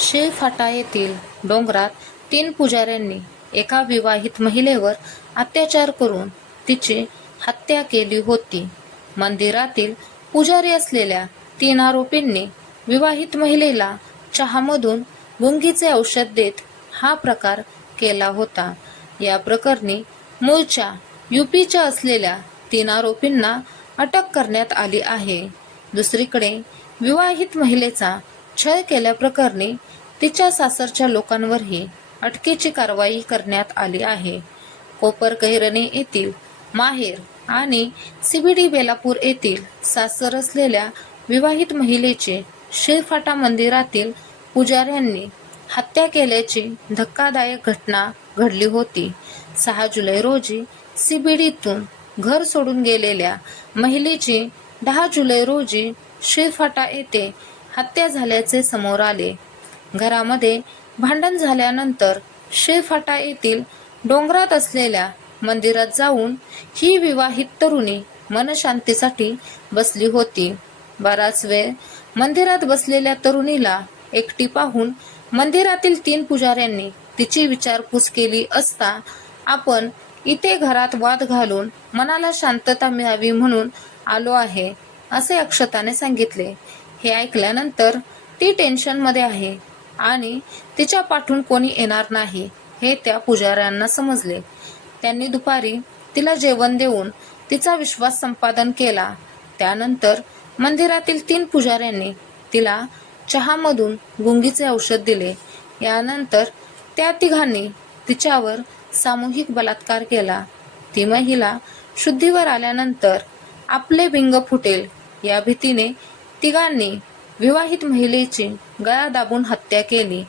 शेळफाटा येथील डोंगरात 3 पुजाऱ्यांनी एका विवाहित महिलेवर अत्याचार करून तिची हत्या केली होती. मंदिरातील पुजारी असलेल्या 3 आरोपींनी विवाहित महिलेला चहामधून गुंगीचे औषध देत हा प्रकार केला होता. या प्रकरणी मूळच्या यूपीच्या असलेल्या 3 आरोपींना अटक करण्यात आली आहे. दुसरीकडे विवाहित महिलेचा छळ केल्याप्रकरणी तिच्या सासरच्या लोकांवरही अटकेची कारवाई करण्यात आली आहे. कोपरकैरणे येथील माहेर आणि सीबीडी बेलापूर येथील सासर असलेल्या विवाहित महिलेची शेळफाटा मंदिरातील पुजाऱ्यांनी हत्या केल्याची धक्कादायक घटना घडली होती. 6 जुलै रोजी सीबीडीतून घर सोडून गेलेल्या महिलेची 10 जुलै रोजी शेळफाटा येथे हत्या झाल्याचे समोर आले. घरामध्ये भांडण झाल्यानंतर शेळफाटा येथील डोंगरात असलेल्या मंदिरात जाऊन ही विवाहित तरुणी मनशांतीसाठी बसली होती. बराच वेळ मंदिरात बसलेल्या तरुणीला एकटी पाहून मंदिरातील 3 पुजाऱ्यांनी तिची विचारपूस केली असता आपण इथे घरात वाद घालून मनाला शांतता मिळावी म्हणून आलो आहे, असे अक्षताने सांगितले. हे ऐकल्यानंतर ती टेन्शनमध्ये आहे आणि तिच्या पाठून कोणी येणार नाही हे त्या पुजाऱ्यांना समजले. त्यांनी दुपारी तिला जेवण देऊन तिचा विश्वास संपादन केला. त्यानंतर मंदिरातील 3 पुजाऱ्यांनी तिला चहामधून गुंगीचे औषध दिले. यानंतर त्या तिघांनी तिच्यावर सामूहिक बलात्कार केला. ती महिला शुद्धीवर आल्यानंतर आपले बिंग फुटेल या भीतीने तिघांनी विवाहित महिलेची गळा दाबून हत्या केली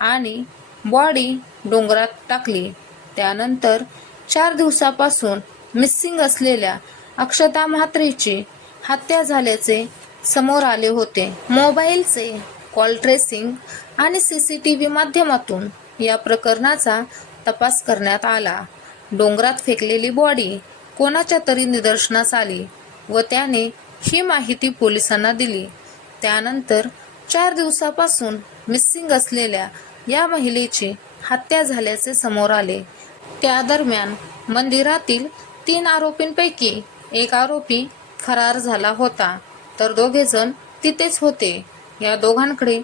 आणि बॉडी डोंगरात टाकली. त्यानंतर 4 दिवसापासून मिसिंग असलेल्या अक्षता म्हात्रेची हत्या झाल्याचे समोर आले होते. मोबाईलचे कॉल ट्रेसिंग आणि सीसीटीव्ही माध्यमातून या प्रकरणाचा तपास करण्यात आला. डोंगरात फेकलेली बॉडी कोणाच्या तरी निदर्शनास आली व त्याने ही माहिती पोलिसांना दिली. त्यानंतर 4 दिवसापासून मिसिंग असलेल्या या महिलेची हत्या झाल्याचे समोर आले. त्या दरम्यान मंदिरातील 3 आरोपींपैकी एक आरोपी फरार झाला होता, तर 2 जण तिथेच होते. या दोघांकडे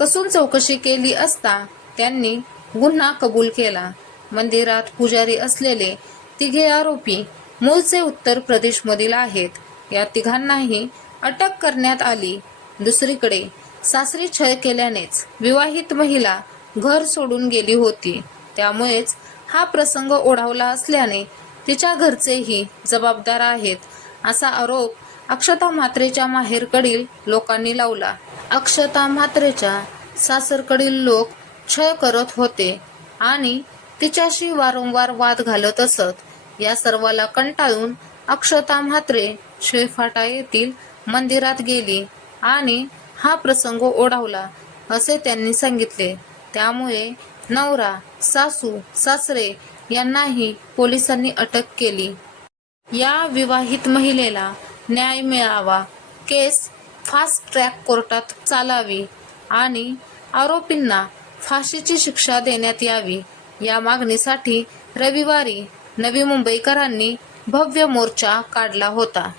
कसून चौकशी केली असता त्यांनी गुन्हा कबूल केला. मंदिरात पुजारी असलेले 3 आरोपी मूळचे उत्तर प्रदेशमधील आहेत. या तिघांनाही अटक करण्यात आली. दुसरीकडे सासरी छळ केल्यानेच विवाहित महिला घर सोडून गेली होती. त्यामुळेच हा प्रसंग ओढावला असल्याने तिच्या घरचेही जबाबदार आहेत, असा आरोप अक्षता म्हात्रेच्या माहेरकडील लोकांनी लावला. अक्षता म्हात्रेच्या सासरकडील लोक छळ करत होते आणि तिच्याशी वारंवार वाद घालत असत. या सर्वाला कंटाळून अक्षता म्हात्रे शेळफाटा येथील मंदिरात गेली आणि हा प्रसंग ओढावला, असे त्यांनी सांगितले. त्यामुळे नवरा, सासू, सासरे यांनाही पोलिसांनी अटक केली. या विवाहित महिलेला न्याय मिळावा, केस फास्ट ट्रॅक कोर्टात चालावी आणि आरोपींना फाशीची शिक्षा देण्यात यावी, या मागणीसाठी रविवारी नवी मुंबईकरांनी भव्य मोर्चा काढला होता.